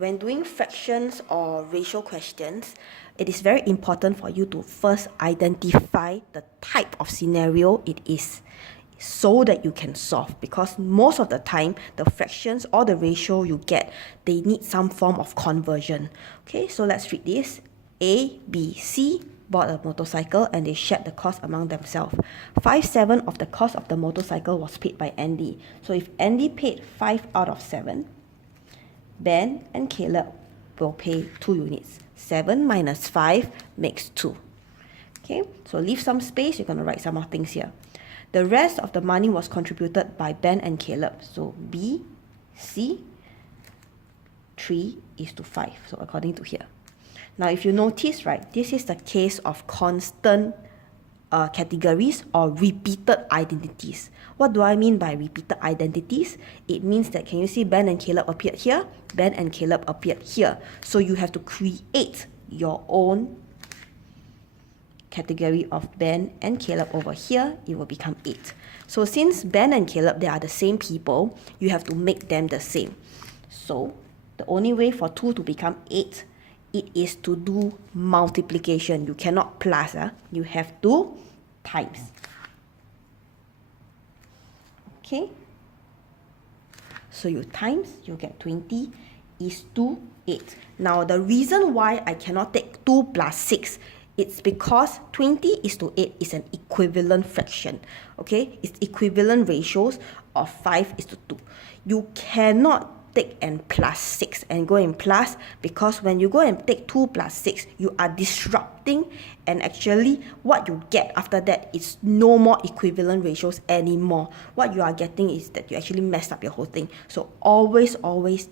When doing fractions or ratio questions, it is very important for you to first identify the type of scenario it is so that you can solve, because most of the time the fractions or the ratio you get, they need some form of conversion. Okay, so let's read this. A, B, C bought a motorcycle and they shared the cost among themselves. 5/7 of the cost of the motorcycle was paid by Andy. So if Andy paid 5 out of 7, Ben and Caleb will pay 2 units. 7 minus 5 makes 2. Okay, so leave some space. You're going to write some more things here. The rest of the money was contributed by Ben and Caleb. So B, C, 3:5. So according to here. Now, if you notice, right, this is the case of constant categories or repeated identities. What do I mean by repeated identities? It means that, can you see Ben and Caleb appeared here? Ben and Caleb appeared here. So you have to create your own category of Ben and Caleb over here. It will become 8. So since Ben and Caleb, they are the same people, you have to make them the same. So the only way for 2 to become 8, it is to do multiplication. You cannot plus, you have to times. Okay, so you times, you get 20:8. Now the reason why I cannot take 2 plus 6, it's because 20:8 is an equivalent fraction. Okay, it's equivalent ratios of 5:2. You cannot take and plus 6 and go and plus, because when you go and take 2 plus 6, you are disrupting, and actually what you get after that is no more equivalent ratios anymore. What you are getting is that you actually messed up your whole thing. So always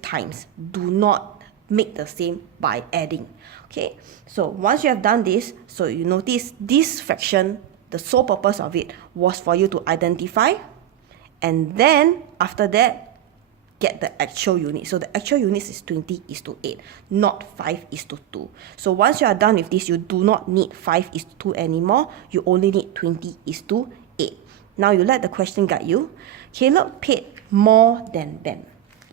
times. Do not make the same by adding. Okay, so once you have done this, so you notice this fraction, the sole purpose of it was for you to identify, and then after that get the actual unit. So the actual units is 20:8, not 5:2. So once you are done with this, you do not need 5:2 anymore. You only need 20:8. Now you let the question guide you. Caleb paid more than Ben.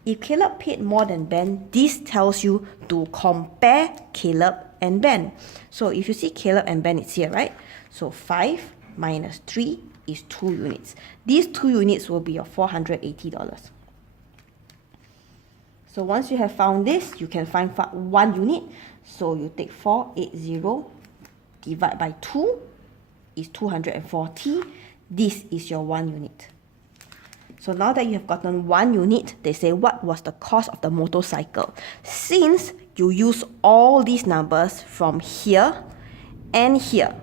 If Caleb paid more than Ben, this tells you to compare Caleb and Ben. So if you see Caleb and Ben, it's here, right? So 5 minus 3 is 2 units. These 2 units will be your $480. So once you have found this, you can find 1 unit. So you take 480 divide by 2 is 240. This is your 1 unit. So now that you have gotten 1 unit, they say what was the cost of the motorcycle. Since you use all these numbers from here and here,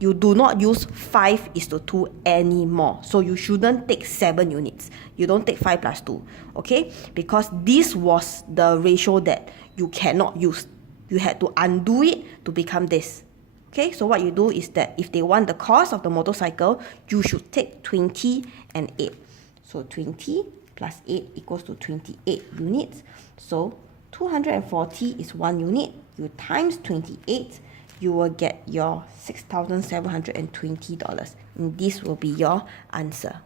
you do not use 5:2 anymore. So you shouldn't take 7 units. You don't take 5 plus 2, okay? Because this was the ratio that you cannot use. You had to undo it to become this. Okay, so what you do is that if they want the cost of the motorcycle, you should take 20 and 8. So 20 plus 8 equals to 28 units. So 240 is 1 unit. You times 28, you will get your $6,720. And this will be your answer.